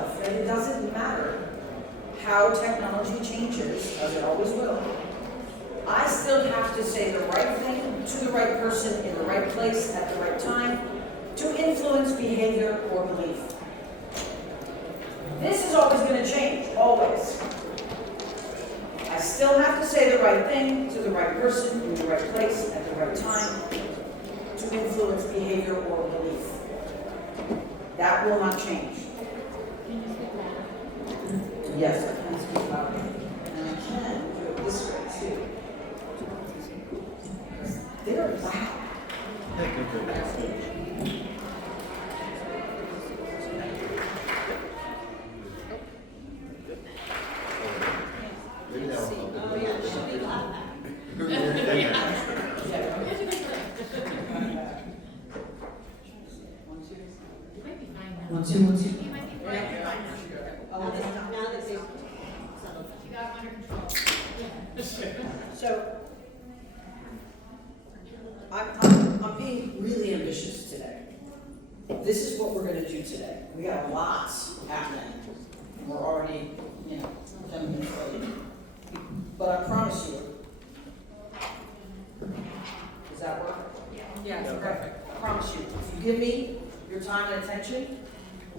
myself that it doesn't matter how technology changes, as it always will. I still have to say the right thing to the right person in the right place at the right time to influence behavior or belief. This is always going to change, always. I still have to say the right thing to the right person in the right place at the right time to influence behavior or belief. That will not change. Yes, I can speak louder. And I can do it this way too. They're loud. One, two, one, two. So, I'm being really ambitious today. This is what we're going to do today. We got lots happening. We're already, 10 minutes late. But I promise you. Does that work? Yes, Okay. perfect. I promise you. If you give me your time and attention,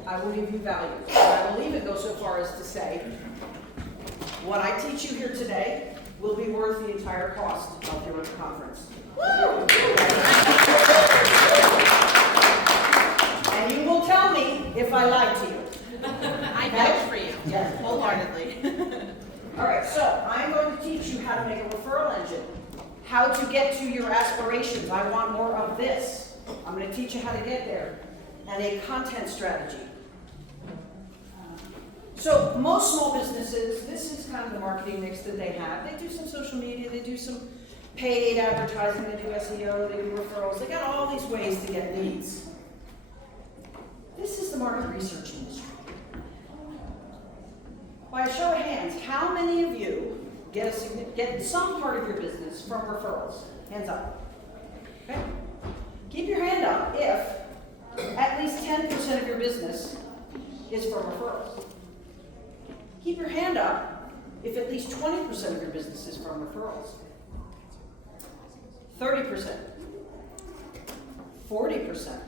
I will give you value. And I will even go so far as to say, what I teach you here today will be worth the entire cost of your conference. Woo! And you will tell me if I lied to you. I vouch for you. Yes. Wholeheartedly. All right, so I'm going to teach you how to make a referral engine, how to get to your aspirations. I want more of this. I'm going to teach you how to get there, and a content strategy. So most small businesses, this is kind of the marketing mix that they have. They do some social media, they do some paid advertising, they do SEO, they do referrals. They got all these ways to get leads. This is the market research industry. By a show of hands, how many of you get some part of your business from referrals? Hands up. Okay? Keep your hand up if at least 10% of your business is from referrals. Keep your hand up if at least 20% of your business is from referrals. 30%. 40%.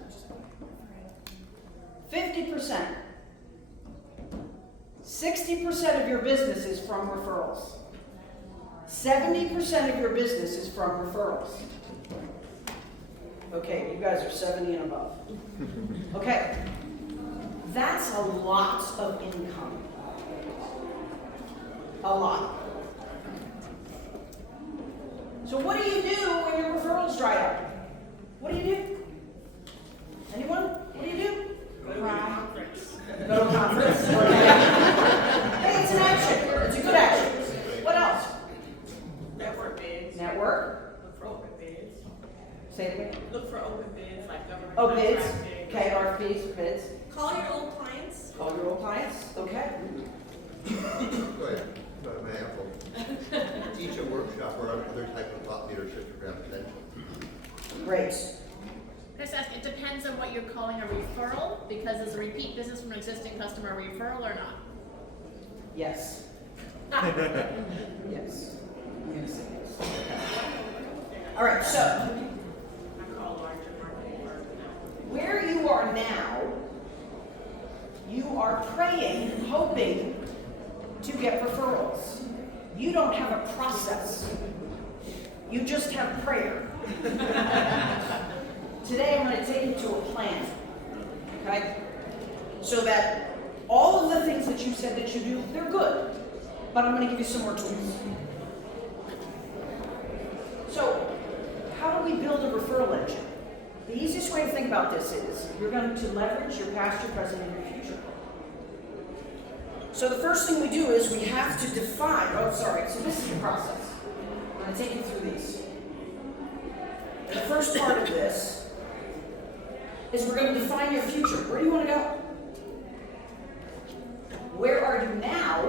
50%. 60% of your business is from referrals. 70% of your business is from referrals. Okay, you guys are 70 and above. Okay, that's a lot of income. A lot. So what do you do when your referrals dry up? What do you do? Anyone? What do you do? Go to a conference. Go to a conference. Okay. Hey, it's an action. It's a good action. What else? Network bids. Network. Look for open bids. Say it again. Look for open bids like government Oh, bids. contracting. Okay, RFPs, bids. Call your old clients. Call your old clients. Okay. Go ahead. Got an example. Teach a workshop or other type of thought leadership program potential. Great. Chris asked, it depends on what you're calling a referral, because is a repeat business from an existing customer a referral or not? Yes. Yes. I'm gonna say yes. All right, so I call larger marketing firms now. where you are now, you are praying and hoping to get referrals. You don't have a process. You just have prayer. Today I'm going to take you to a plan, okay? So that all of the things that you said that you do, they're good, but I'm going to give you some more tools. So, how do we build a referral engine? The easiest way to think about this is you're going to leverage your past, your present, and your future. So the first thing we do is we have to define, so this is the process. I'm going to take you through these. The first part of this is we're going to define your future. Where do you want to go? Where are you now?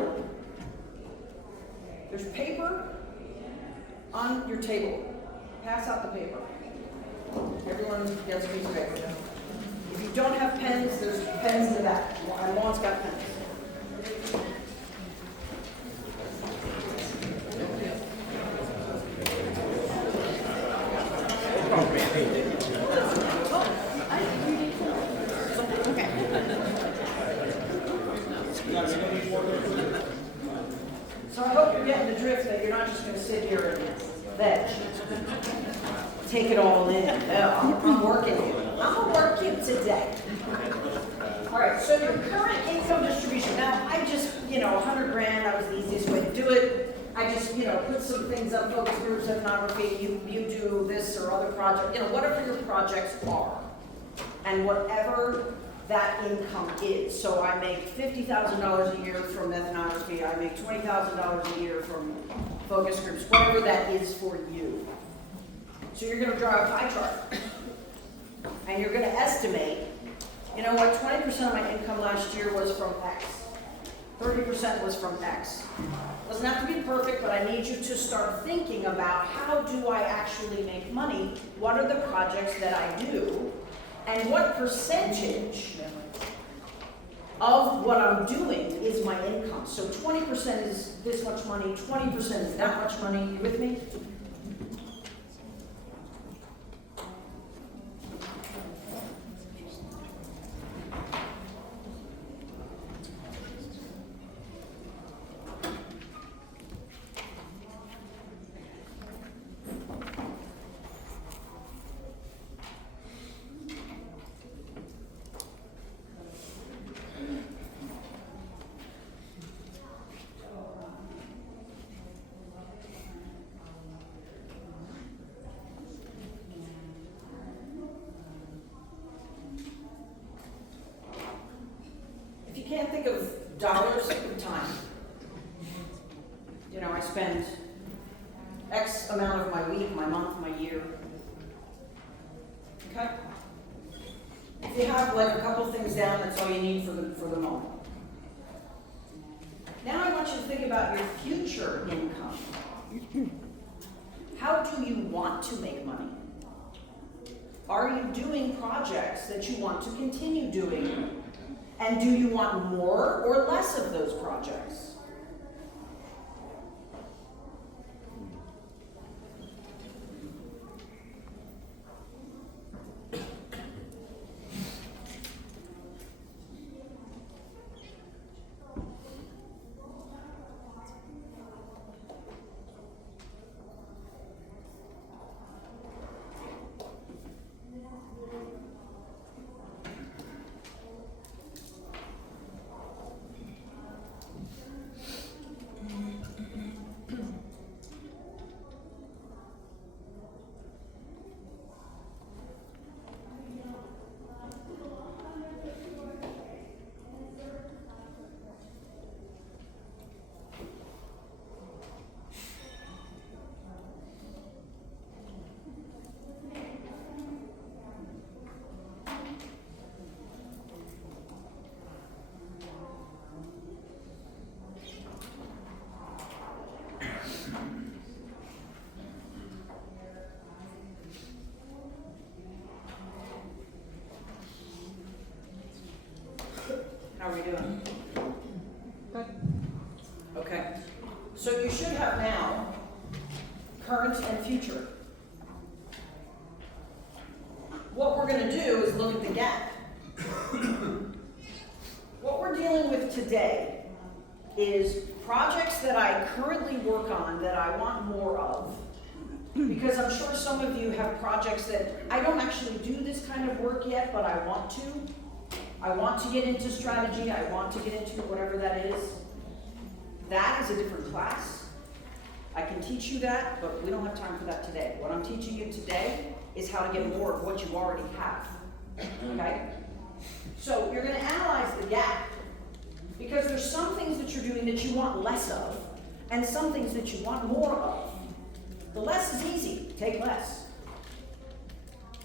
There's paper on your table. Pass out the paper. Everyone gets a piece of paper. If you don't have pens, there's pens in the back. And Juan's got pens. just sit here and veg. Take it all in. No, I'm working. I'm working today. All right, so your current income distribution. Now, I just, 100 grand, that was the easiest way to do it. I just, put some things up, focus groups, ethnography, you do this or other project, whatever your projects are. And whatever that income is. So I make $50,000 a year from ethnography, I make $20,000 a year from focus groups, whatever that is for you. So you're gonna draw a pie chart. And you're gonna estimate, 20% of my income last year was from X. 30% was from X. Doesn't have to be perfect, but I need you to start thinking about how do I actually make money? What are the projects that I do? And what percentage of what I'm doing is my income? So 20% is this much money, 20% is that much money. You with me? Can't think of dollars, think of time. I spend X amount of my week, my month, my year. Okay? If you have like a couple things down, that's all you need for the moment. Now I want you to think about your future income. How do you want to make money? Are you doing projects that you want to continue doing? And do you want more or less of those projects? How are we doing? Good. Okay. So you should have now current and future. What we're going to do is look at the gap. What we're dealing with today is projects that I currently work on that I want more of. Because I'm sure some of you have projects that I don't actually do this kind of work yet, but I want to. I want to get into strategy. I want to get into whatever that is. That is a different class. I can teach you that, but we don't have time for that today. What I'm teaching you today is how to get more of what you already have. Okay? So you're going to analyze the gap. Because there's some things that you're doing that you want less of, and some things that you want more of. The less is easy. Take less.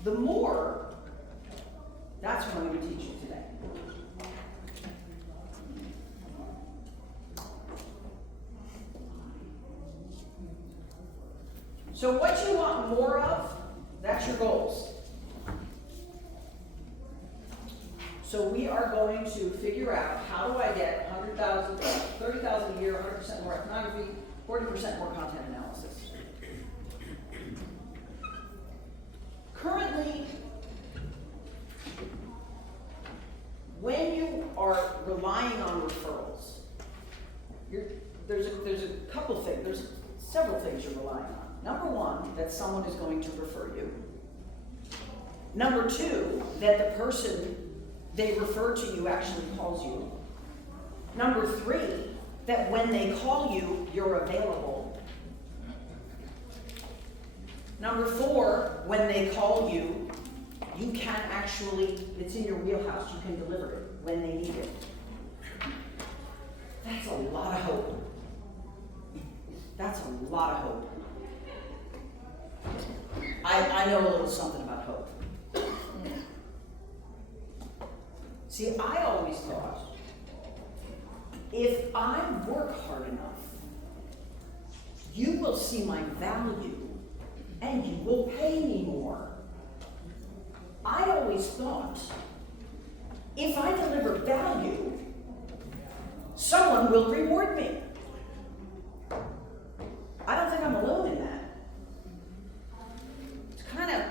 The more, that's what I'm going to teach you today. So what you want more of, that's your goals. So we are going to figure out how do I get 100,000, 30,000 a year, 100% more ethnography, 40% more content analysis. Currently, when you are relying on referrals, there's a couple things. There's several things you're relying on. Number one, that someone is going to refer you. Number two, that the person they refer to you actually calls you. Number three, that when they call you, you're available. Number four, when they call you, you can actually, it's in your wheelhouse, you can deliver it when they need it. That's a lot of hope. That's a lot of hope. I know a little something about hope. See, I always thought, if I work hard enough, you will see my value and you will pay me more. I always thought, if I deliver value, someone will reward me. I don't think I'm alone in that. It's kind of,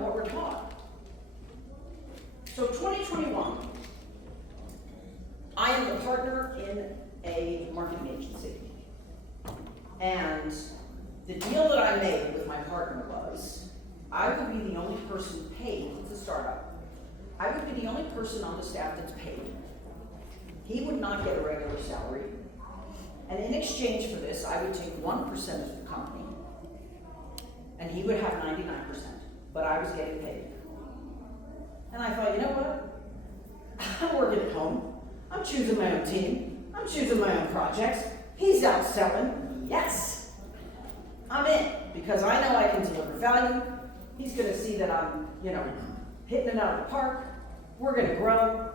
what we're taught. So 2021, I am the partner in a marketing agency. And the deal that I made with my partner was, I would be the only person paid, it's a startup. I would be the only person on the staff that's paid. He would not get a regular salary. And in exchange for this, I would take 1% of the company, and he would have 99%, but I was getting paid. And I thought, you know what? I'm working at home. I'm choosing my own team. I'm choosing my own projects. He's out selling. Yes! I'm in, because I know I can deliver value. He's gonna see that I'm, hitting it out of the park. We're gonna grow.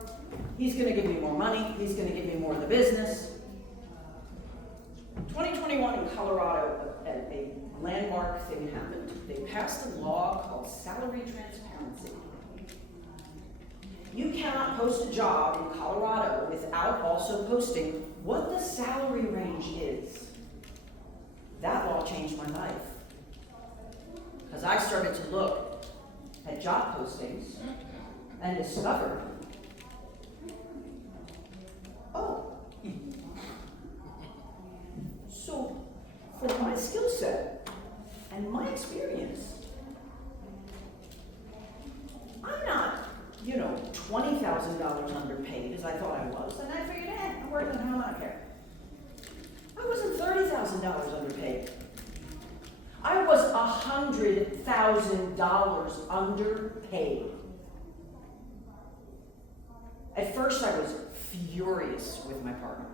He's gonna give me more money. He's gonna give me more of the business. 2021 in Colorado, a landmark thing happened. They passed a law called salary transparency. You cannot post a job in Colorado without also posting what the salary range is. That law changed my life. Because I started to look at job postings and discovered, oh, so for my skill set and my experience, I'm not, $20,000 underpaid as I thought I was, and I figured, I'm working at home, I don't care. I wasn't $30,000 underpaid. I was $100,000 underpaid. At first I was furious with my partner.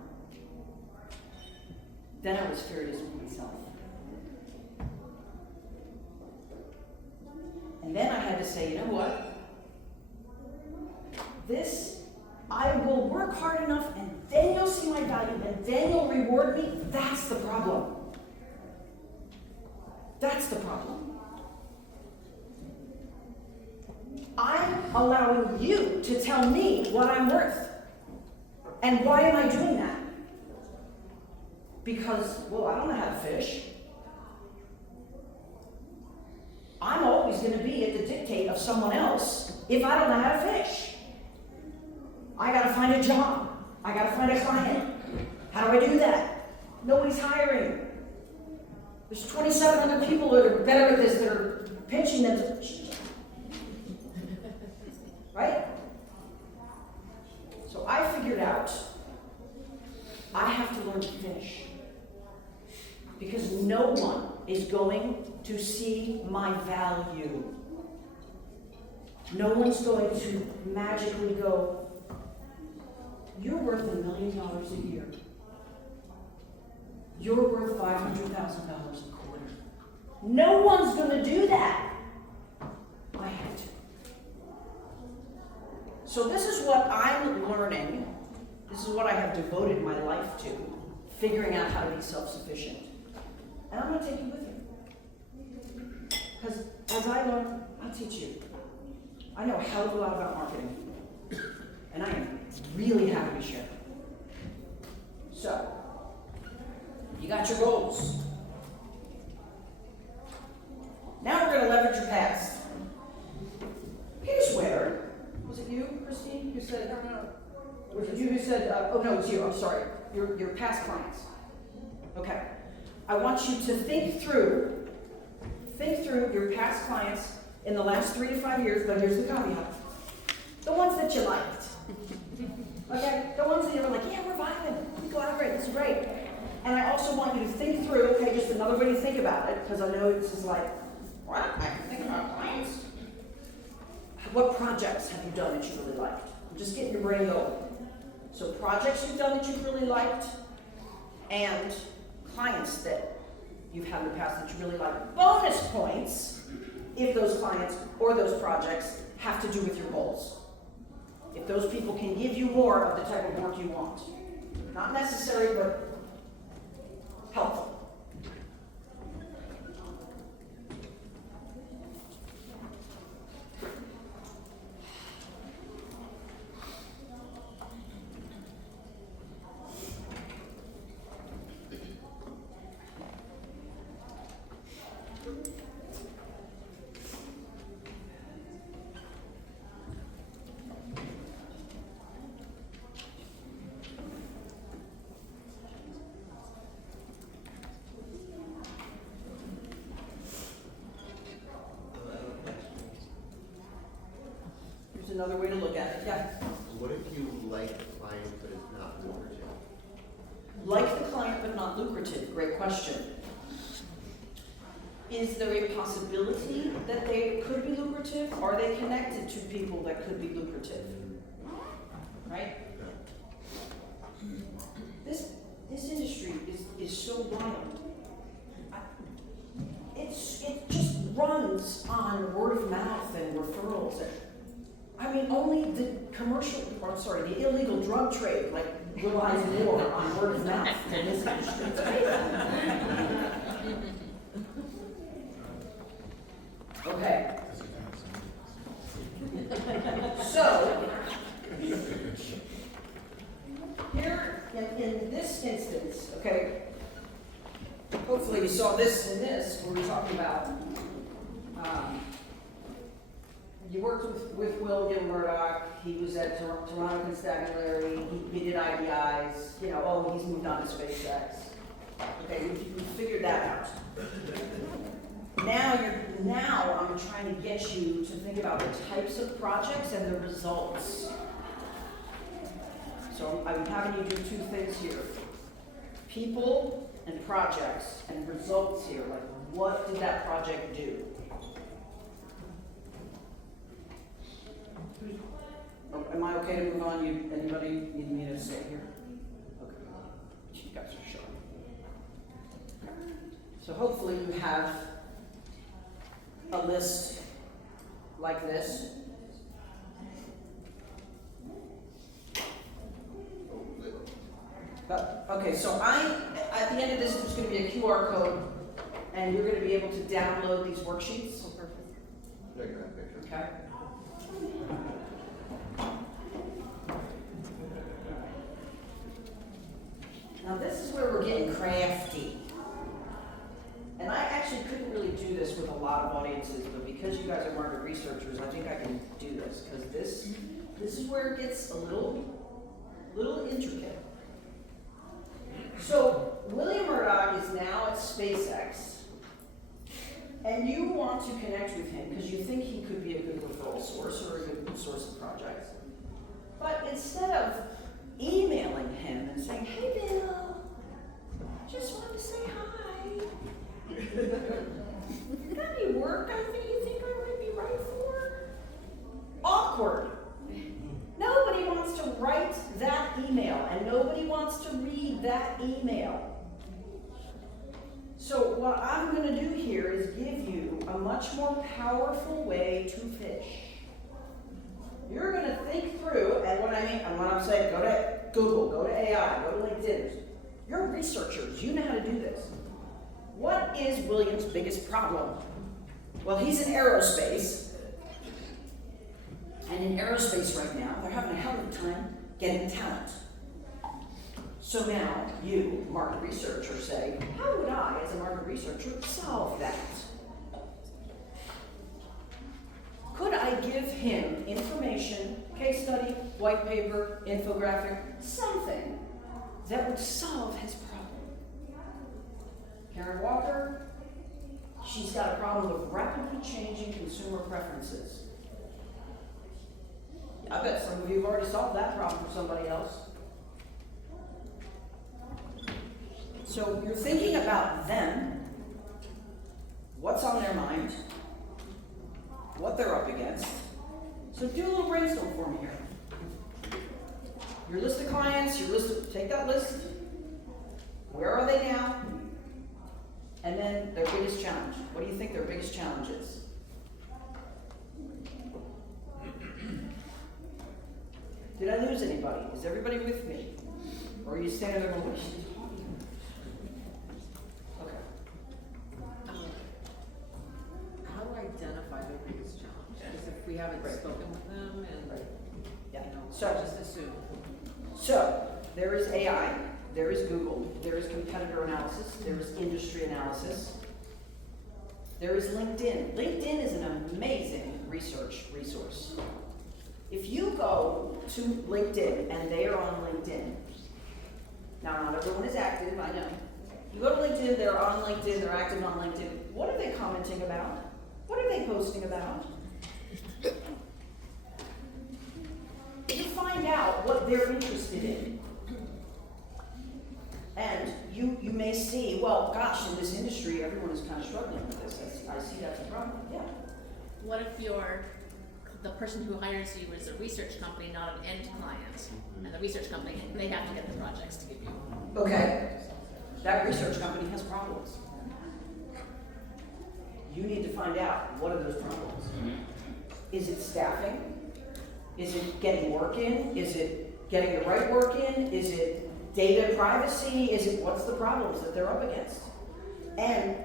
Then I was furious with myself. And then I had to say, you know what? I will work hard enough, and then you'll see my value, and then you'll reward me. That's the problem. That's the problem. I'm allowing you to tell me what I'm worth. And why am I doing that? Because, I don't know how to fish. I'm always going to be at the dictate of someone else if I don't know how to fish. I got to find a job. I got to find a client. How do I do that? Nobody's hiring. There's 2,700 people that are better at this that are pitching them. Right? So I figured out I have to learn to fish. Because no one is going to see my value. No one's going to magically go, you're worth $1 million a year. You're worth $500,000 a quarter. No one's going to do that. I have to. So this is what I'm learning. This is what I have devoted my life to, figuring out how to be self-sufficient. And I'm going to take you with me. Because as I learn, I'll teach you. I know a hell of a lot about marketing. And I am really happy to share. So, you got your goals. Now we're going to leverage your past. Here's where, was it you, Christine, who said, was it you who said, oh no, it's you, I'm sorry, your past clients. Okay. I want you to think through your past clients in the last 3 to 5 years, but here's the caveat. The ones that you liked. Okay? The ones that you were like, yeah, we're vibing, we collaborate, this is great. And I also want you to think through, okay, just another way to think about it, because I know this is like, what? I can think about clients. What projects have you done that you really liked? Just getting your brain going. So projects you've done that you've really liked, and clients that you've had in the past that you really like. Bonus points if those clients or those projects have to do with your goals. If those people can give you more of the type of work you want. Not necessary, but helpful. Another way to look at it, yeah. What if you like the client but it's not lucrative? Like the client but not lucrative, great question. Is there a possibility that they could be lucrative? Are they connected to people that could be lucrative? Right? This industry is so wild. It just runs on word of mouth and referrals. I mean, only the the illegal drug trade, like, relies more on word of mouth than this industry. Okay. So, here in this instance, okay, hopefully you saw this in this, where we're talking about, you worked with William Murdoch. He was at Toronto Constabulary. He did IDIs. You know, oh, he's moved on to SpaceX. Okay, we figured that out. Now I'm trying to get you to think about the types of projects and the results. So I'm having you do 2 things here: people and projects, and results here. Like, what did that project do? Am I okay to move on? Anybody need me to stay here? Okay. You guys are sure. So hopefully you have a list like this. Okay, so at the end of this, there's going to be a QR code, and you're going to be able to download these worksheets. Take that picture. Okay. Now this is where we're getting crafty. And I actually couldn't really do this with a lot of audiences, but because you guys are market researchers, I think I can do this, because this is where it gets a little intricate. So William Murdoch is now at SpaceX, and you want to connect with him because you think he could be a good referral source or a good source of projects. But instead of emailing him and saying, hey Bill, just wanted to say hi. Got any work I think you think I might be right for? Awkward. Nobody wants to write that email, and nobody wants to read that email. So what I'm going to do here is give you a much more powerful way to fish. You're going to think through, and what I'm saying, go to Google, go to AI, go to LinkedIn. You're researchers, you know how to do this. What is William's biggest problem? Well, he's in aerospace. And in aerospace right now, they're having a hell of a time getting talent. So now you, market researcher, say, how would I, as a market researcher, solve that? Could I give him information, case study, white paper, infographic, something that would solve his problem? Karen Walker, she's got a problem with rapidly changing consumer preferences. I bet some of you have already solved that problem for somebody else. So you're thinking about them, what's on their mind, what they're up against. So do a little brainstorm for me here. Your list of clients, take that list. Where are they now? And then their biggest challenge. What do you think their biggest challenge is? Did I lose anybody? Is everybody with me? Or are you standing there going, what is she talking about? Okay. How do I identify their biggest challenge? Because if we haven't Right. spoken with them and, Right. Yeah. you know, So- just assume. So, there is AI, there is Google, there is competitor analysis, there is industry analysis, there is LinkedIn. LinkedIn is an amazing research resource. If you go to LinkedIn and they are on LinkedIn, now not everyone is active, I know. You go to LinkedIn, they're on LinkedIn, they're active on LinkedIn. What are they commenting about? What are they posting about? You find out what they're interested in. And you may see, well, gosh, in this industry, everyone is kind of struggling with this. I see that's a problem. Yeah. What if the person who hires you is a research company, not an end client, and the research company, they have to get the projects to give you? Okay. That research company has problems. You need to find out what are those problems. Is it staffing? Is it getting work in? Is it getting the right work in? Is it data privacy? What's the problems that they're up against? And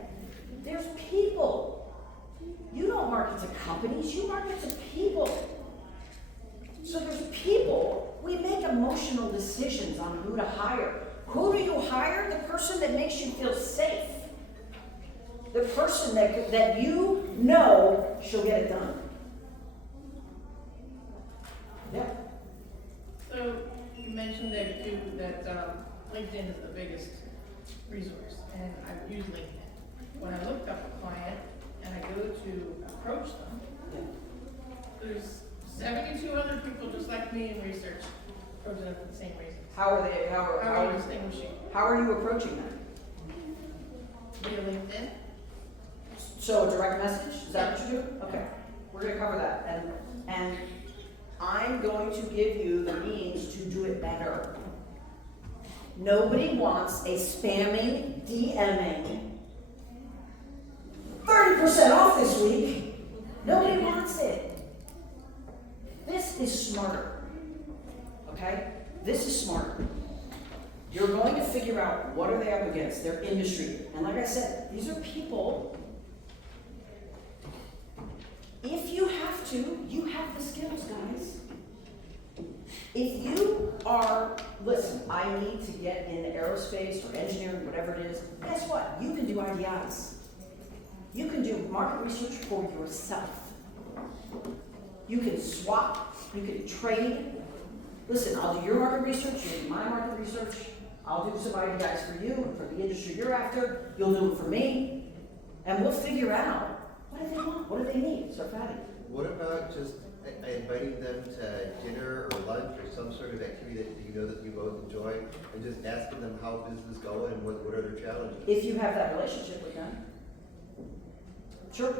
there's people. You don't market to companies, you market to people. So there's people. We make emotional decisions on who to hire. Who do you hire? The person that makes you feel safe. The person that you know she'll get it done. Yeah. So you mentioned that LinkedIn is the biggest resource, and I've used LinkedIn. When I looked up a client and I go to approach them, there's 72 other people just like me in research approaching them for the same reasons. How How are you distinguishing how are you approaching them? via LinkedIn? So a direct message? Is that what you're doing? Okay. We're gonna cover that. And I'm going to give you the means to do it better. Nobody wants a spamming, DMing. 30% off this week. Nobody wants it. This is smarter. Okay? This is smarter. You're going to figure out what are they up against, their industry. And like I said, these are people. If you have to, you have the skills, guys. If you are, listen, I need to get into aerospace or engineering, whatever it is, guess what? You can do IDIs. You can do market research for yourself. You can swap, you can trade. Listen, I'll do your market research, you'll do my market research. I'll do some IDIs for you and for the industry you're after. You'll do it for me. And we'll figure out what do they want, what do they need. So, Fatty. What about just inviting them to dinner or lunch or some sort of activity that you know that you both enjoy, and just asking them how business is going and what are their challenges? If you have that relationship with them. Sure.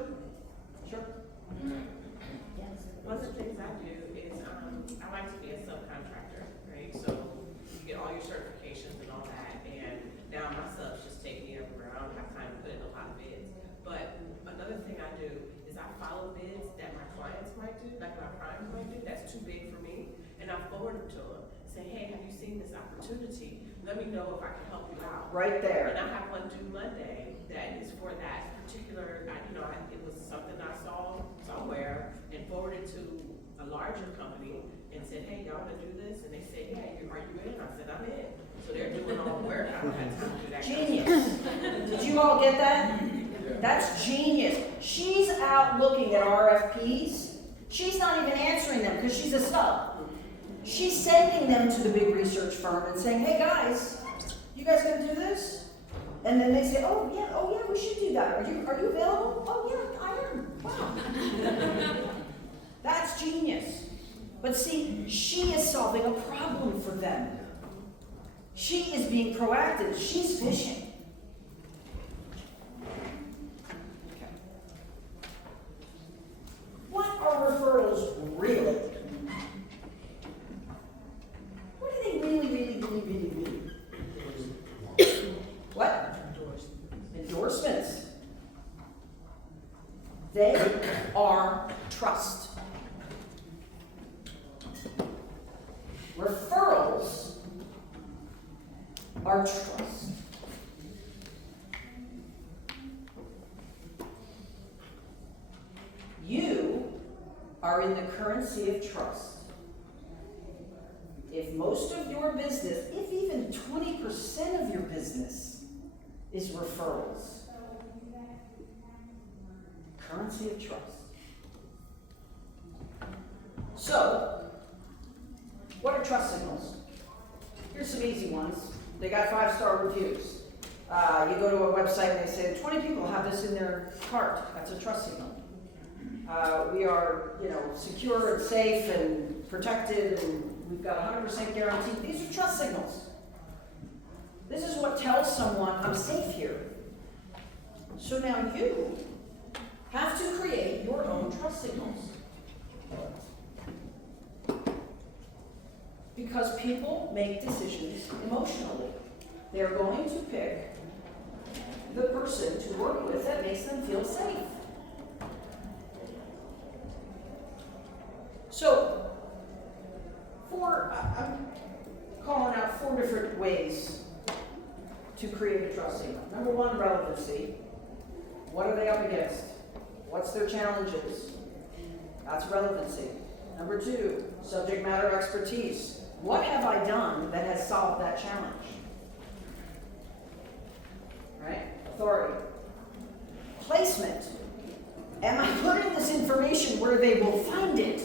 Sure. One of the things I do is, I like to be a subcontractor, right? So you get all your certifications and all that, and now my subs just take me everywhere. I don't have time to put in a lot of bids. But another thing I do is I follow bids that my clients might do, like my primes might do, that's too big for me, and I forward them to them. Say, hey, have you seen this opportunity? Let me know if I can help you out. Right there. And I have one due Monday that is for that particular, it was something I saw somewhere and forwarded to a larger company and said, hey, y'all wanna do this? And they said, yeah, are you in? I said, I'm in. So they're doing all the work. I don't have time to do that. Genius. Did you all get that? That's genius. She's out looking at RFPs. She's not even answering them because she's a sub. She's sending them to the big research firm and saying, hey guys, you guys gonna do this? And then they say, oh yeah, we should do that. Are you available? Oh yeah, I am. Wow. That's genius. But see, she is solving a problem for them. She is being proactive. She's fishing. Okay. What are referrals really? What do they really mean? What? Endorsements. They are trust. Referrals are trust. You are in the currency of trust. If most of your business, if even 20% of your business is referrals, currency of trust. So, what are trust signals? Here's some easy ones. They got 5-star reviews. You go to a website and they say 20 people have this in their cart. That's a trust signal. We are, secure and safe and protected, and we've got 100% guarantee. These are trust signals. This is what tells someone I'm safe here. So now you have to create your own trust signals. Because people make decisions emotionally. They're going to pick the person to work with that makes them feel safe. So, I'm calling out 4 different ways to create a trust signal. Number 1, relevancy. What are they up against? What's their challenges? That's relevancy. Number 2, subject matter expertise. What have I done that has solved that challenge? Right? Authority. Placement. Am I putting this information where they will find it?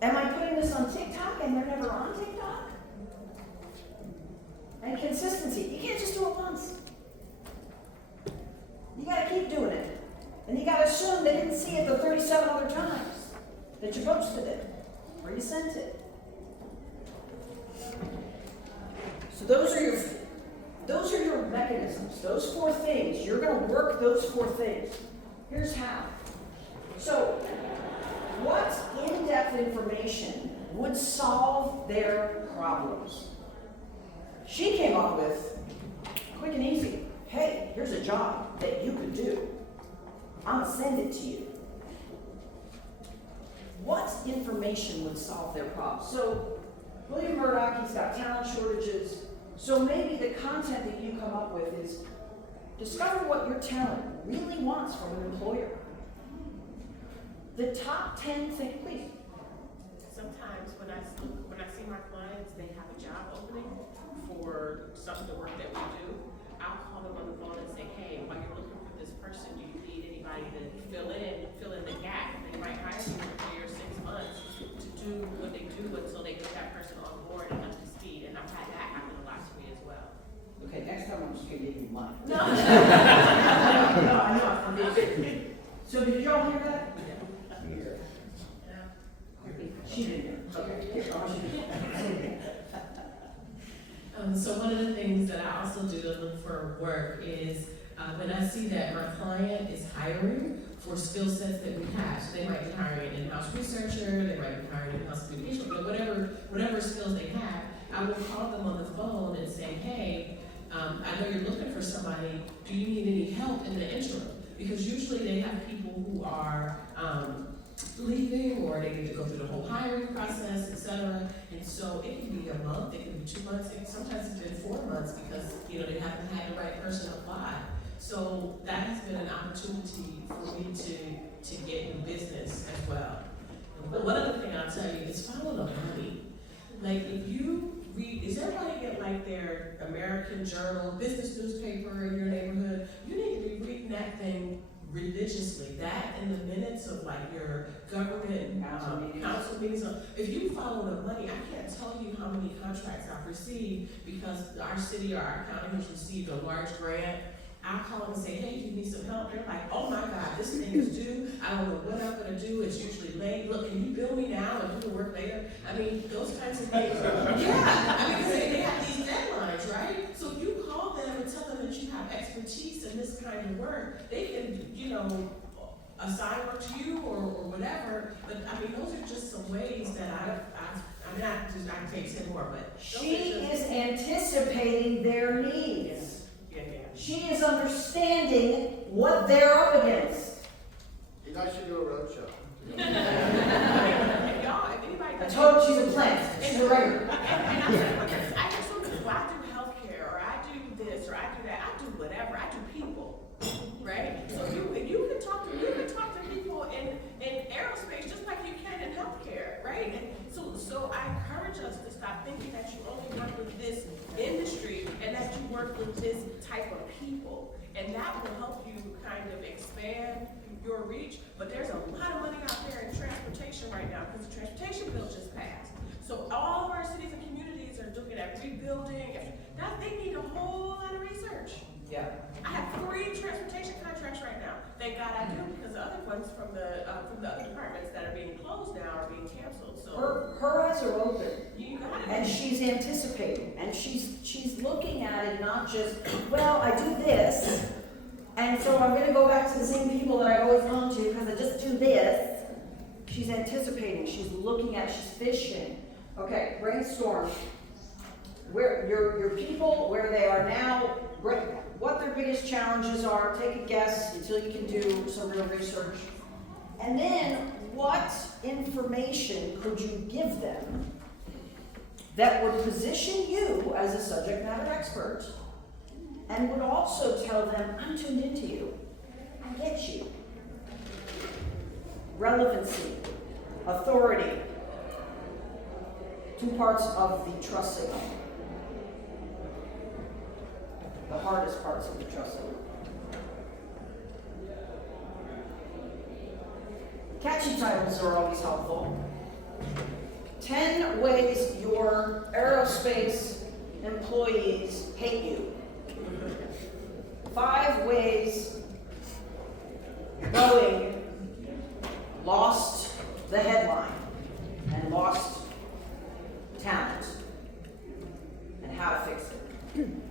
Am I putting this on TikTok and they're never on TikTok? And consistency. You can't just do it once. You gotta keep doing it. And you gotta assume they didn't see it the 37 other times that you posted it or you sent it. So those are your mechanisms. Those 4 things. You're gonna work those 4 things. Here's how. So, what in-depth information would solve their problems? She came up with, quick and easy, hey, here's a job that you could do. I'm gonna send it to you. What information would solve their problem? So, William Murdoch, he's got talent shortages. So maybe the content that you come up with is discover what your talent really wants from an employer. The top 10 things, please. Sometimes when I see my clients, they have a job opening for some of the work that we do, I'll call them on the phone and say, hey, while you're looking for this person, do you need anybody to fill in the gap? They might hire you for 3 or 6 months to do what they do until they get that person on board and up to speed. And I've had that happen a lot to me as well. Okay, next time I'm just gonna give you money. No. No, I know, I'm being. So did you all hear that? She didn't hear. Okay, here, I want you to. So one of the things that I also do to look for work is when I see that my client is hiring for skill sets that we have. So they might be hiring an in-house researcher, they might be hiring an in-house communication, but whatever skills they have, I will call them on the phone and say, hey, I know you're looking for somebody, do you need any help in the interim? Because usually they have people who are leaving or they need to go through the whole hiring process, etc. And so it can be a month, it can be 2 months, sometimes it's been 4 months because they haven't had the right person apply. So that has been an opportunity for me to get new business as well. But one other thing I'll tell you is follow the money. Like if you read, does everybody get like their American Journal, business newspaper in your neighborhood? You need to be reading that thing religiously. That in the minutes of like your government Council meetings. council meetings, if you follow the money, I can't tell you how many contracts I've received because our city or our county has received a large grant. I call them and say, hey, you need some help? They're like, oh my God, this thing is due. I don't know what I'm gonna do. It's usually late. Look, can you bill me now and do the work later? I mean, those kinds of things. Yeah, I mean, they have these deadlines, right? So if you call them and tell them that you have expertise in this kind of work, they can, you know, assign work to you or whatever. But I mean, those are just some ways that I can take 10 more, but. She is anticipating their needs. Yeah. She is understanding what they're up against. You guys should do a roadshow. If y'all, if anybody. I told her she's a plant, she's a regular. I just told people, I do healthcare, or I do this, or I do that, I do whatever, I do people, right? So you can talk to people in aerospace just like you can in healthcare, right? And so I encourage us to stop thinking that you only work with this industry and that you work with this type of people. And that will help you kind of expand your reach. But there's a lot of money out there in transportation right now because the transportation bill just passed. So all of our cities and communities are looking at rebuilding. That they need a whole lot of research. Yeah. I have 3 transportation contracts right now. Thank God I do, because the other ones from the other departments that are being closed now are being canceled. So Her eyes are open. you got it. And she's anticipating, and she's looking at it not just, well, I do this, and so I'm gonna go back to the same people that I've always gone to because I just do this. She's anticipating, she's looking at, she's fishing. Okay, brainstorm. Where your people, where they are now, what their biggest challenges are, take a guess until you can do some real research. And then, what information could you give them that would position you as a subject matter expert and would also tell them, I'm tuned into you, I get you. Relevancy, authority, 2 parts of the trust signal. The hardest parts of the trust signal. Catchy titles are always helpful. 10 ways your aerospace employees hate you. 5 ways Boeing lost the headline and lost talent, and how to fix it. You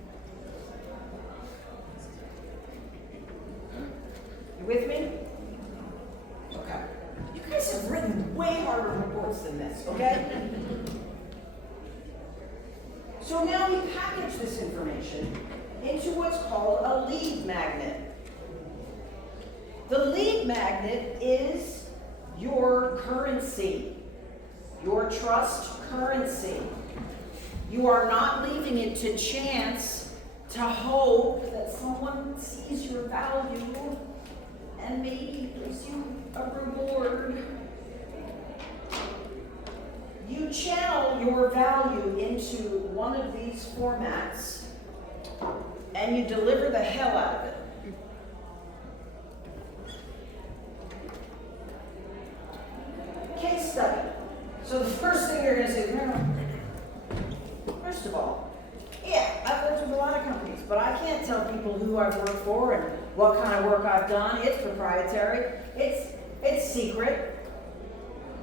with me? Okay. You guys have written way harder reports than this, okay? So now we package this information into what's called a lead magnet. The lead magnet is your currency, your trust currency. You are not leaving it to chance to hope that someone sees your value and maybe gives you a reward. You channel your value into one of these formats and you deliver the hell out of it. Case study. So the first thing you're going to say, first of all, yeah, I've worked with a lot of companies, but I can't tell people who I've worked for and what kind of work I've done. It's proprietary. It's secret.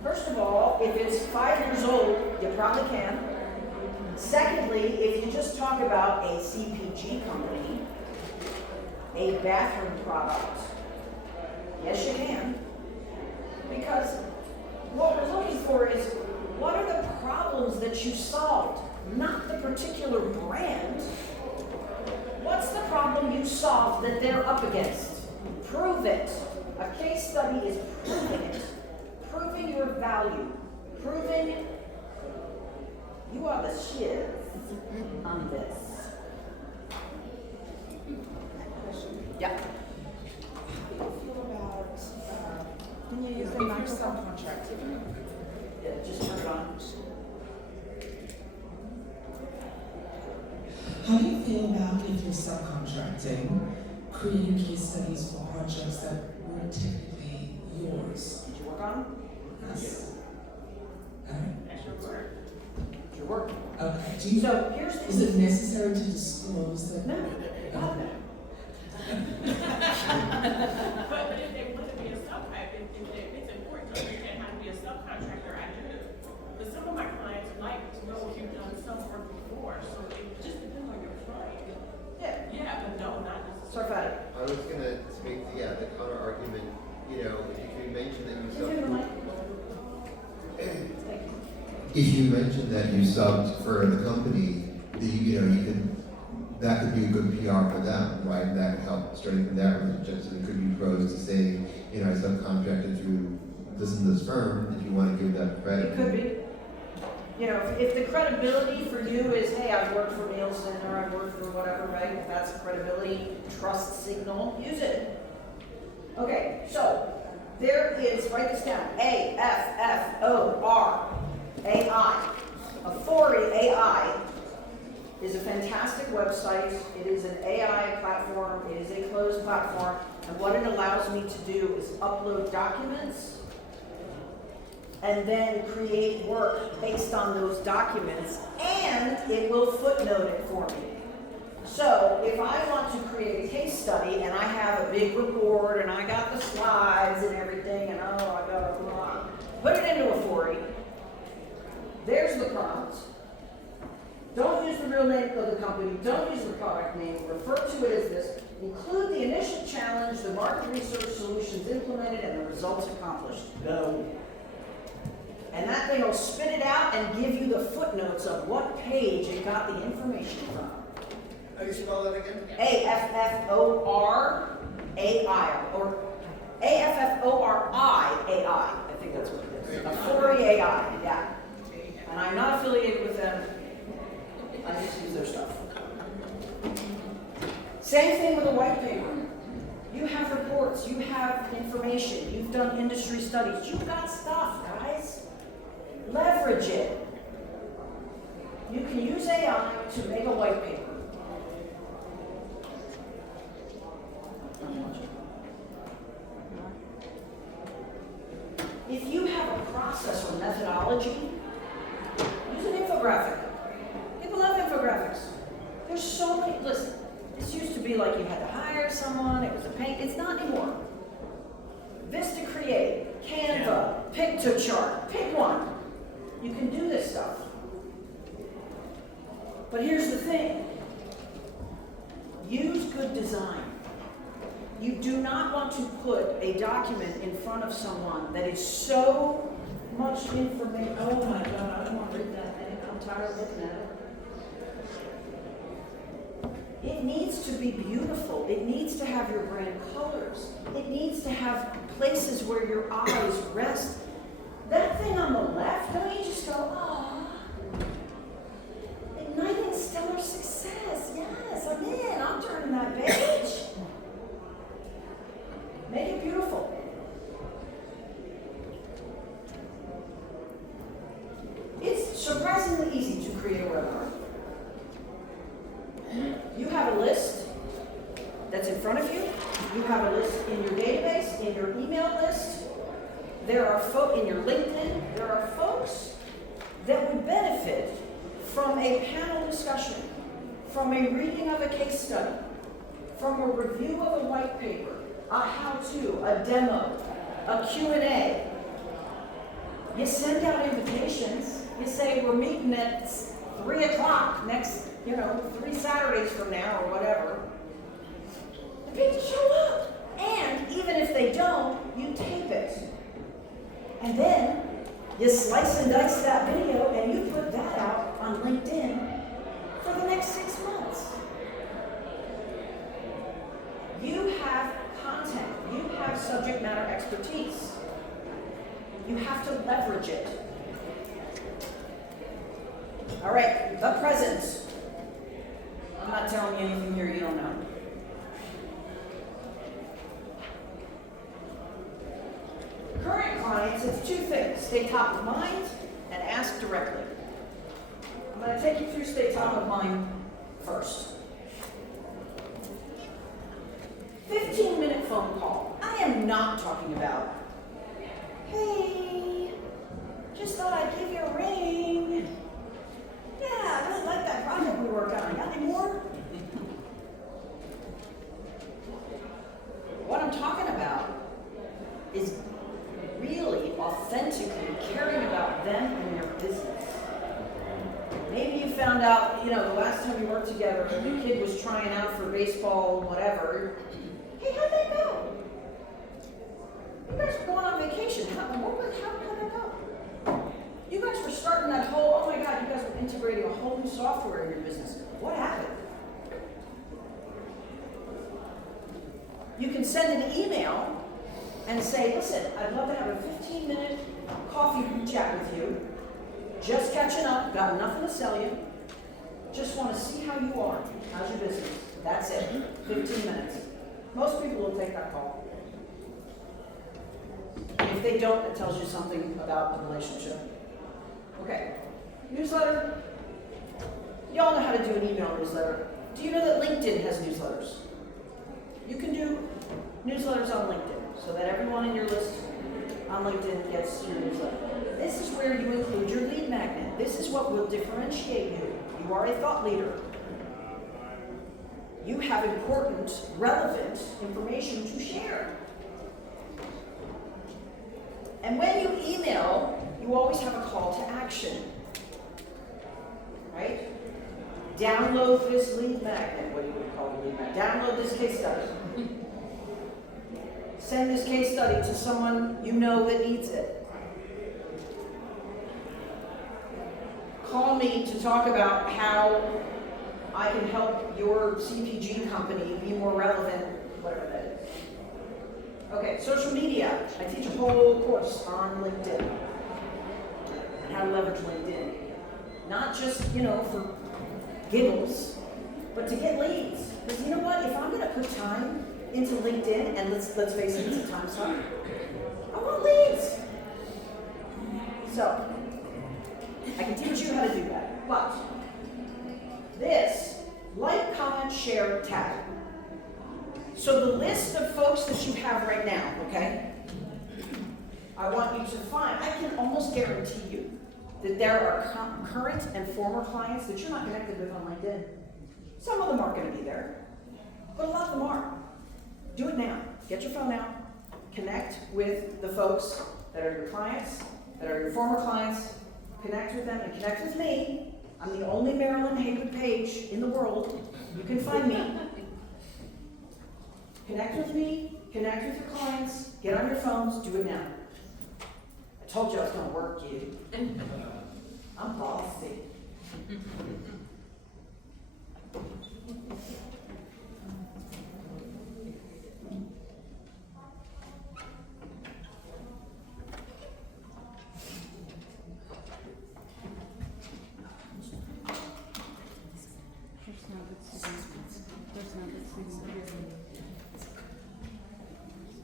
First of all, if it's 5 years old, you probably can. Secondly, if you just talk about a CPG company, a bathroom product, yes, you can. Because what we're looking for is, what are the problems that you solved? Not the particular brand. What's the problem you solved that they're up against? Prove it. A case study is proving it. Proving your value. Proving you are the shiz on this. Yeah. How do you feel about, can you use the microphone contract? Yeah, just turn it on. How do you feel about if you're subcontracting creating case studies for projects that weren't technically yours. Did you work on them? Yes. Alright, That's your work. Did you work? okay, do you, So here's is the, it necessary to disclose that? no, God, no. But if they want to be a it's important to understand how to be a subcontractor, I do. But some of my clients like to know if you've done some work before, so it just depends on your client. Yeah, Yeah, but no, not necessarily. sorry about it. I was gonna make, the counter argument, if you mentioned that you Give him the subbed. mic. Thank you. If you mentioned that you subbed for the company, that could be a good PR for them, right? That could help strengthen that relationship, so it could be pros to say, I subcontracted through this and this firm, if you wanna give them credit. It could be. If the credibility for you is, hey, I've worked for Nielsen or I've worked for whatever, right? If that's a credibility, trust signal, use it. Okay, so there is, write this down, AFFOR-AI. Authority AI is a fantastic website. It is an AI platform. It is a closed platform. And what it allows me to do is upload documents and then create work based on those documents, and it will footnote it for me. So if I want to create a case study and I have a big report and I got the slides and everything and I gotta put it into Authority. There's the prompts. Don't use the real name of the company, don't use the product name, refer to it as this. Include the initial challenge, the market research solutions implemented, and the results accomplished. Go. And that thing will spit it out and give you the footnotes of what page it got the information from. How do you spell that again? AFFORAI, or AFFORIAI, I think that's what it is. Authority AI, yeah. And I'm not affiliated with them. I just use their stuff. Same thing with a white paper. You have reports, you have information, you've done industry studies, you've got stuff, guys. Leverage it. You can use AI to make a white paper. If you have a process or methodology, use an infographic. People love infographics. There's so many, listen, this used to be like you had to hire someone, it was a pain, it's not anymore. Vista Create, Canva, Pictochart, pick one. You can do this stuff. But here's the thing. Use good design. You do not want to put a document in front of someone that is so much information. Oh my God, I don't want to read that thing. I'm tired of looking at it. It needs to be beautiful. It needs to have your brand colors. It needs to have places where your eyes rest. That thing on the left, don't you just go, oh, igniting stellar success. Yes, I'm in. I'm turning that page. Make it beautiful. It's surprisingly easy to create a webinar. You have a list that's in front of you. You have a list in your database, in your email list. There are folks in your LinkedIn. There are folks that would benefit from a panel discussion, from a reading of a case study, from a review of a white paper, a how-to, a demo, a Q&A. You send out invitations. You say, we're meeting at 3 o'clock next, 3 Saturdays from now or whatever. The people show up. And even if they don't, you tape it. And then you slice and dice that video and you put that out on LinkedIn for the next 6 months. You have content. You have subject matter expertise. You have to leverage it. All right, the present. I'm not telling you anything here you don't know. Current clients, it's 2 things. Stay top of mind and ask directly. I'm going to take you through stay top of mind first. 15-minute phone call. I am not talking about, hey, just thought I'd give you a ring. Yeah, I really like that project we worked on. Got any more? What I'm talking about is really authentically caring about them and their business. Maybe you found out, the last time you worked together, the kid was trying out for baseball, whatever. Hey, how'd that go? You guys were going on vacation. How'd that go? You guys were starting that whole, oh my God, you guys were integrating a whole new software in your business. What happened? You can send an email and say, listen, I'd love to have a 15-minute coffee chat with you. Just catching up, got nothing to sell you. Just want to see how you are. How's your business? That's it. 15 minutes. Most people will take that call. If they don't, it tells you something about the relationship. Okay. Newsletter. You all know how to do an email newsletter. Do you know that LinkedIn has newsletters? You can do newsletters on LinkedIn so that everyone in your list on LinkedIn gets your newsletter. This is where you include your lead magnet. This is what will differentiate you. You are a thought leader. You have important, relevant information to share. And when you email, you always have a call to action. Right? Download this lead magnet. What do you call a lead magnet? Download this case study. Send this case study to someone you know that needs it. Call me to talk about how I can help your CPG company be more relevant, whatever that is. Okay, social media. I teach a whole course on LinkedIn and how to leverage LinkedIn. Not just, for giggles, but to get leads. Because you know what? If I'm going to put time into LinkedIn, and let's face it, it's a time suck, I want leads. So, I can teach you how to do that. But this, like, comment, share, tag. So the list of folks that you have right now, okay? I want you to find, I can almost guarantee you that there are current and former clients that you're not connected with on LinkedIn. Some of them aren't going to be there, but a lot of them are. Do it now. Get your phone out. Connect with the folks that are your clients, that are your former clients. Connect with them and connect with me. I'm the only Marilyn Haywood page in the world. You can find me. Connect with me. Connect with your clients. Get on your phones. Do it now. I told you I was going to work you. I'm bossy.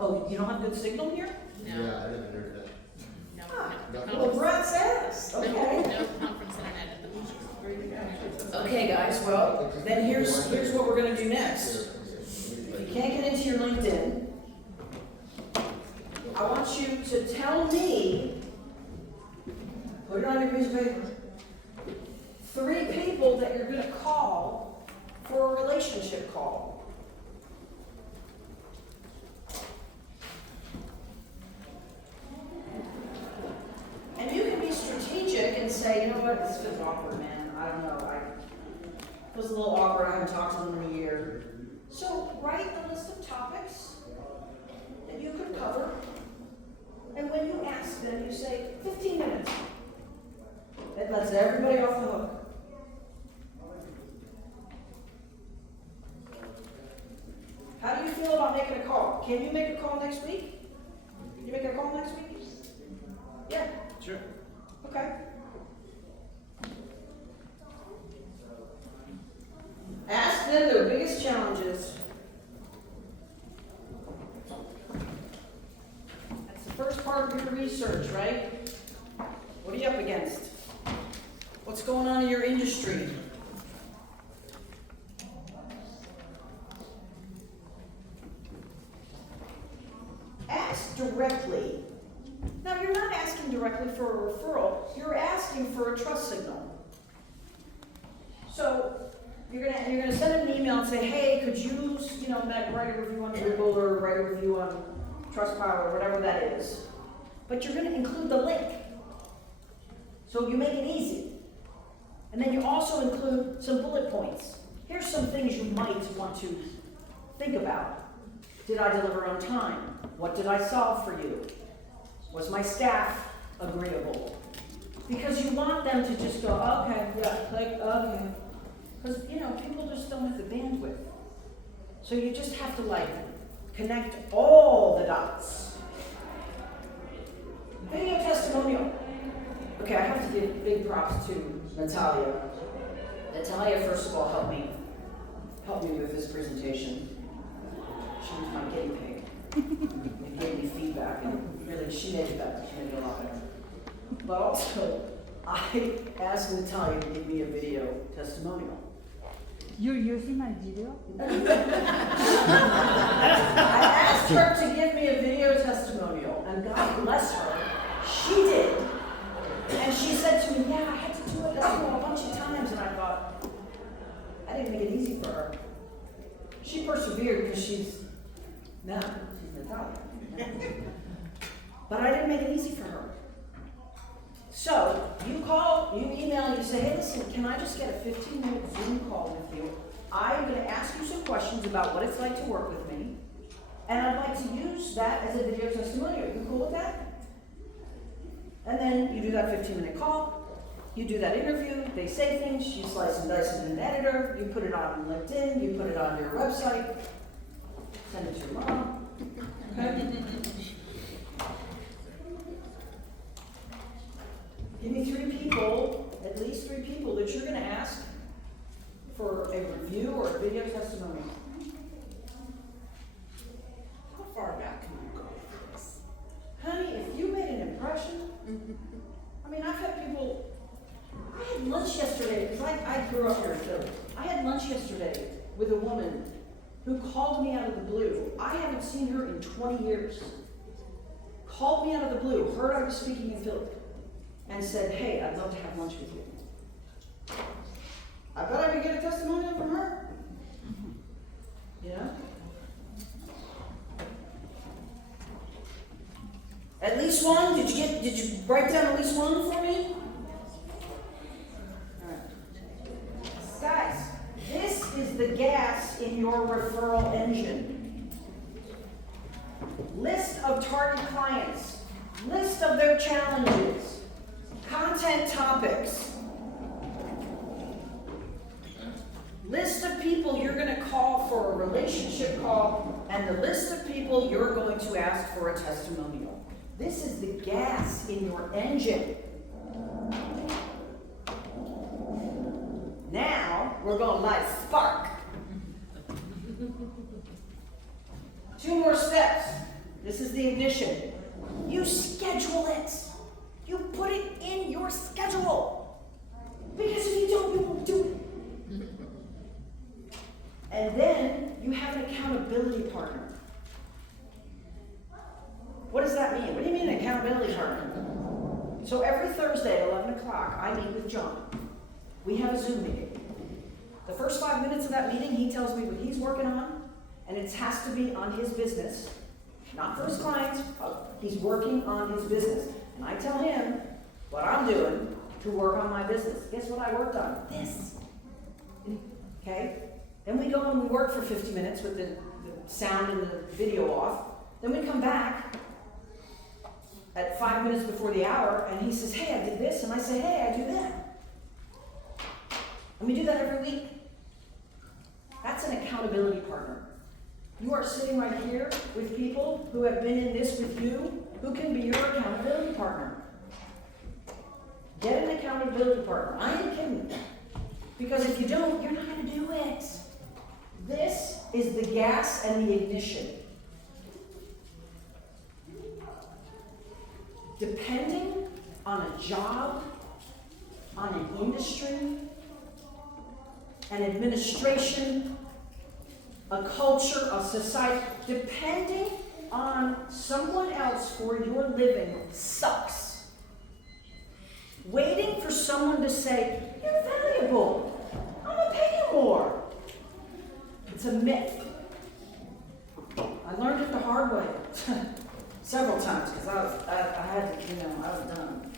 Oh, you don't have good signal here? Yeah, I live in there. No. Well, Brett says. Okay. No conference internet at the Okay, guys. Well, then here's what we're going to do next. If you can't get into your LinkedIn, I want you to tell me, put it on your piece of paper, 3 people that you're going to call for a relationship call. And you can be strategic and say, you know what, this feels awkward, man. I don't know. It feels a little awkward. I haven't talked to them in a year. So write a list of topics that you could cover. And when you ask them, you say, 15 minutes. That lets everybody off the hook. How do you feel about making a call? Can you make a call next week? Can you make a call next week? Yeah. Sure. Okay. Ask them their biggest challenges. That's the first part of your research, right? What are you up against? What's going on in your industry? ask directly. Now, you're not asking directly for a referral, you're asking for a trust signal. So, you're gonna send an email and say, hey, could you, write a review on Google or write a review on Trustpilot or whatever that is. But you're gonna include the link. So you make it easy. And then you also include some bullet points. Here's some things you might want to think about. Did I deliver on time? What did I solve for you? Was my staff agreeable? Because you want them to just go, okay, yeah, click, okay. Because, people just don't have the bandwidth. So you just have to, connect all the dots. Video testimonial. Okay, I have to give big props to Natalia. Natalia, first of all, helped me with this presentation. She was my guinea pig. And gave me feedback, and really, she made it better. She made it a lot better. But also, I asked Natalia to give me a video testimonial. You're using my video? I asked her to give me a video testimonial, and God bless her, she did. And she said to me, yeah, I had to do it a bunch of times, and I thought, I didn't make it easy for her. She persevered because she's Natalia. But I didn't make it easy for her. So, you email, you say, hey, listen, can I just get a 15-minute Zoom call with you? I'm going to ask you some questions about what it's like to work with me, and I'd like to use that as a video testimonial. You cool with that? And then you do that 15-minute call, you do that interview, they say things, you slice and dice it in an editor, you put it on LinkedIn, you put it on your website, send it to your mom. Okay? Give me 3 people, at least 3 people, that you're going to ask for a review or a video testimonial. How far back can you go with this? Honey, if you made an impression, I've had people, I had lunch yesterday, because I grew up here in Philly. I had lunch yesterday with a woman who called me out of the blue. I haven't seen her in 20 years. Called me out of the blue, heard I was speaking in Philly, and said, hey, I'd love to have lunch with you. I bet I could get a testimonial from her. At least one? Did you write down at least one for me? Alright. Guys, this is the gas in your referral engine. List of target clients, list of their challenges, content topics, list of people you're going to call for a relationship call, and the list of people you're going to ask for a testimonial. This is the gas in your engine. Now, we're going to light a spark. 2 more steps. This is the ignition. You schedule it. You put it in your schedule. Because if you don't, you won't do it. And then you have an accountability partner. What does that mean? What do you mean an accountability partner? So every Thursday at 11 o'clock, I meet with John. We have a Zoom meeting. The first 5 minutes of that meeting, he tells me what he's working on, and it has to be on his business. Not for his clients, he's working on his business. And I tell him what I'm doing to work on my business. Guess what I worked on? This. Okay? Then we go and we work for 50 minutes with the sound and the video off. Then we come back at 5 minutes before the hour, and he says, hey, I did this, and I say, hey, I do that. And we do that every week. That's an accountability partner. You are sitting right here with people who have been in this with you, who can be your accountability partner. Get an accountability partner. I ain't kidding. Because if you don't, you're not going to do it. This is the gas and the ignition. Depending on a job, on an industry, an administration, a culture, a society, depending on someone else for your living sucks. Waiting for someone to say, you're valuable, I'm gonna pay you more. It's a myth. I learned it the hard way several times because I had to, I was done.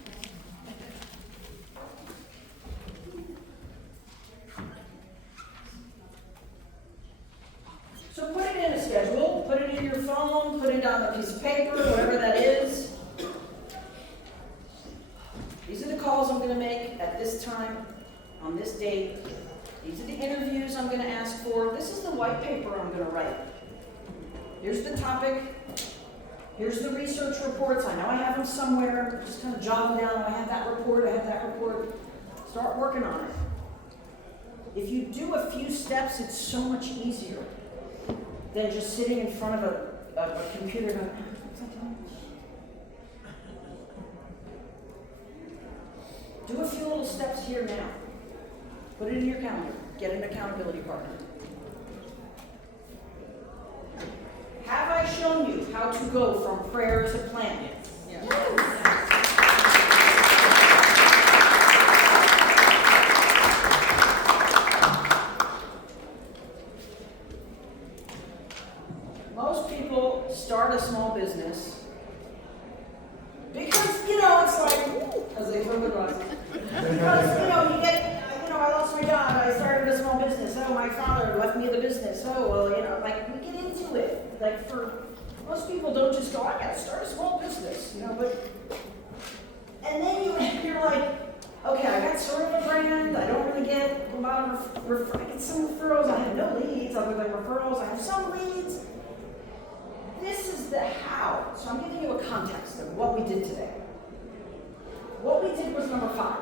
So put it in a schedule, put it in your phone, put it on a piece of paper, whatever that is. These are the calls I'm gonna make at this time, on this date. These are the interviews I'm gonna ask for. This is the white paper I'm gonna write. Here's the topic. Here's the research reports. I know I have them somewhere. Just kind of jot them down. I have that report, I have that report. Start working on it. If you do a few steps, it's so much easier than just sitting in front of a computer going, what's that doing? Do a few little steps here now. Put it in your calendar. Get an accountability partner. Have I shown you how to go from prayer to plan? Yes. Most people start a small business because, it's like, woo, as they throw it on. Because, you get, I lost my job, I started a small business, oh, my father left me the business, oh, well, we get into it. Like, for most people don't just go, I gotta start a small business, but, and then you're like, okay, I got sort of a brand, I don't really get a lot of, I get some referrals, I have no leads other than referrals, I have some leads. This is the how. So I'm giving you a context of what we did today. What we did was number 5.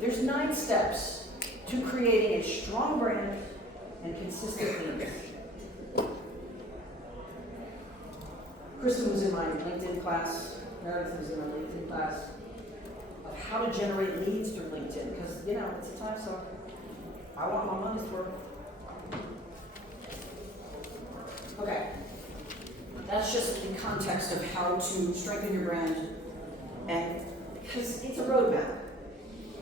There's 9 steps to creating a strong brand and consistent leads. Kristen was in my LinkedIn class, Meredith was in my LinkedIn class, of how to generate leads through LinkedIn, because, it's a time suck. I want my money's worth. Okay, that's just the context of how to strengthen your brand, and because it's a roadmap.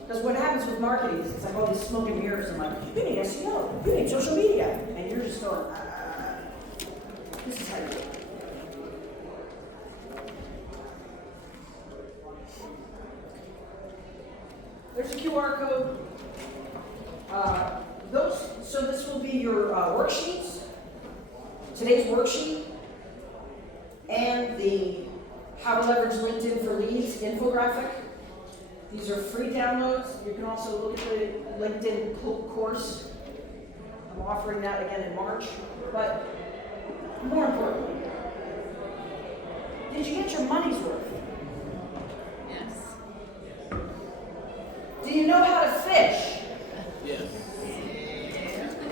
Because what happens with marketing is it's like all these smoke and mirrors and like, you need SEO, you need social media, and you're just going, this is how you do it. There's a QR code. So this will be your worksheets. Today's worksheet and the How to Leverage LinkedIn for Leads infographic. These are free downloads. You can also look at the LinkedIn course. I'm offering that again in March. But more importantly, did you get your money's worth? Yes. Do you know how to fish? Yes.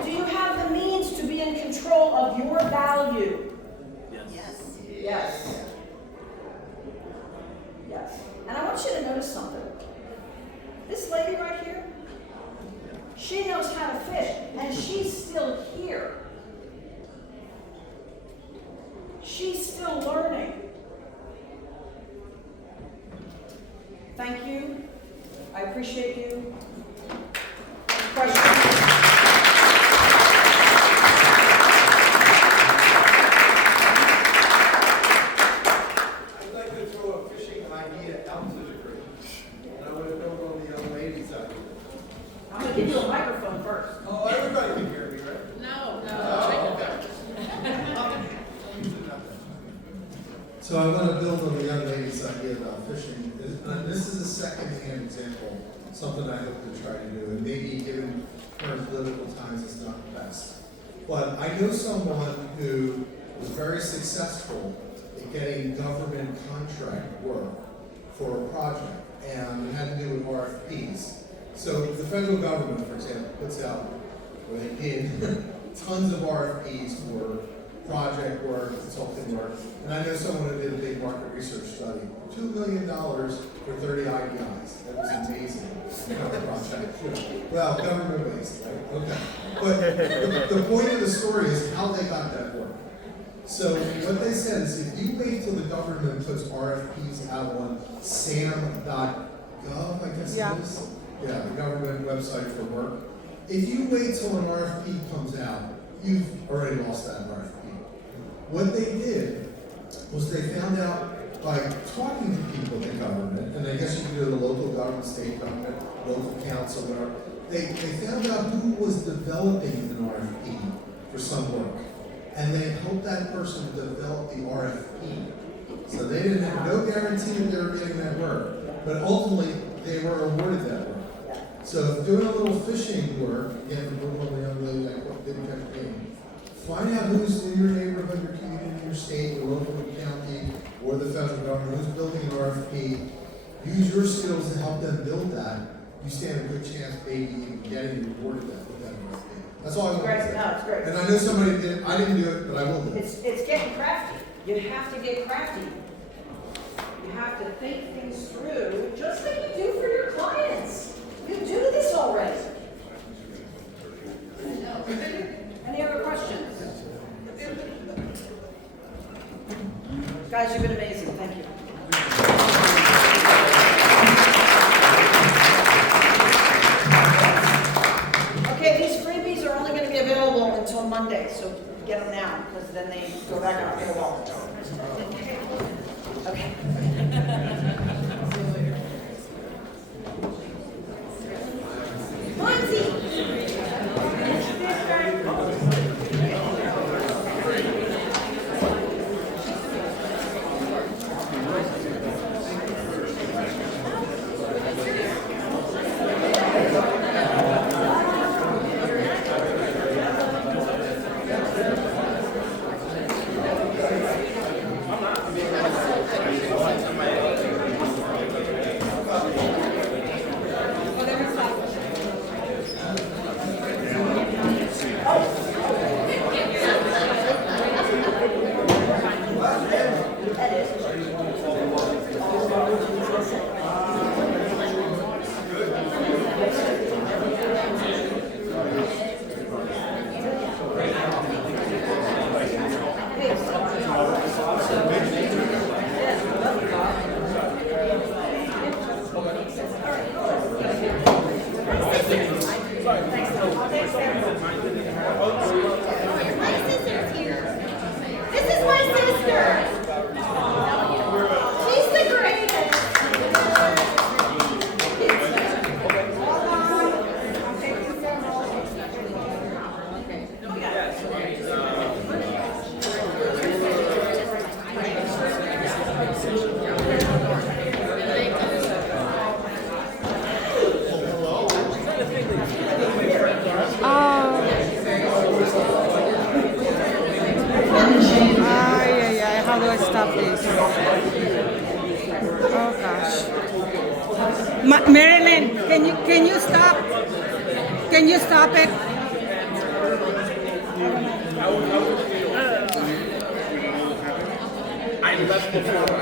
Do you have the means to be in control of your value? Yes. Yes. Yes. And I want you to notice something. This lady right here, she knows how to fish, and she's still here. She's still learning. Thank you. I appreciate you. Questions? Give you a microphone first. Oh, everybody can hear me, right? No. Oh, okay. So I want to build on the young lady's idea about fishing. And this is a second-hand example, something I hope to try to do. And maybe given current political times, it's not the best. But I know someone who was very successful in getting government contract work for a project, and it had to do with RFPs. So the federal government, for example, puts out, or they did, tons of RFPs for project work, consulting work. And I know someone who did a big market research study, $2 million for 30 IBIs. That was amazing. Project. Well, government based, right? Okay. But the point of the story is how they got that work. So what they said is if you wait till the government puts RFPs out on sam.gov, I guess Yeah. it is. Yeah, the government website for work. If you wait till an RFP comes out, you've already lost that RFP. What they did was they found out by talking to people in the government, and I guess you can do the local government, state government, local council, whatever, they found out who was developing an RFP for some work. And they helped that person develop the RFP. So they didn't have no guarantee that they were getting that work, but ultimately they were awarded that work. So doing a little fishing work, again, we're one of the young lady that didn't catch game. Find out who's in your neighborhood, your community, your state, your local county, or the federal government, who's building an RFP. Use your skills to help them build that. You stand a good chance, maybe, getting rewarded that with that RFP. That's all I want to Great, say. no, it's great. And I know somebody did, I didn't do it, but I will do it. It's getting crafty. You have to get crafty. You have to think things through, just like you do for your clients. You do this already. Any other questions? Guys, you've been amazing. Thank you. Okay, these freebies are only going to be available until Monday, so get them now, because then they go back on your wall. Okay. Lindsay! How do I stop this? Oh gosh. Marilyn, can you stop? Can you stop it? I left before.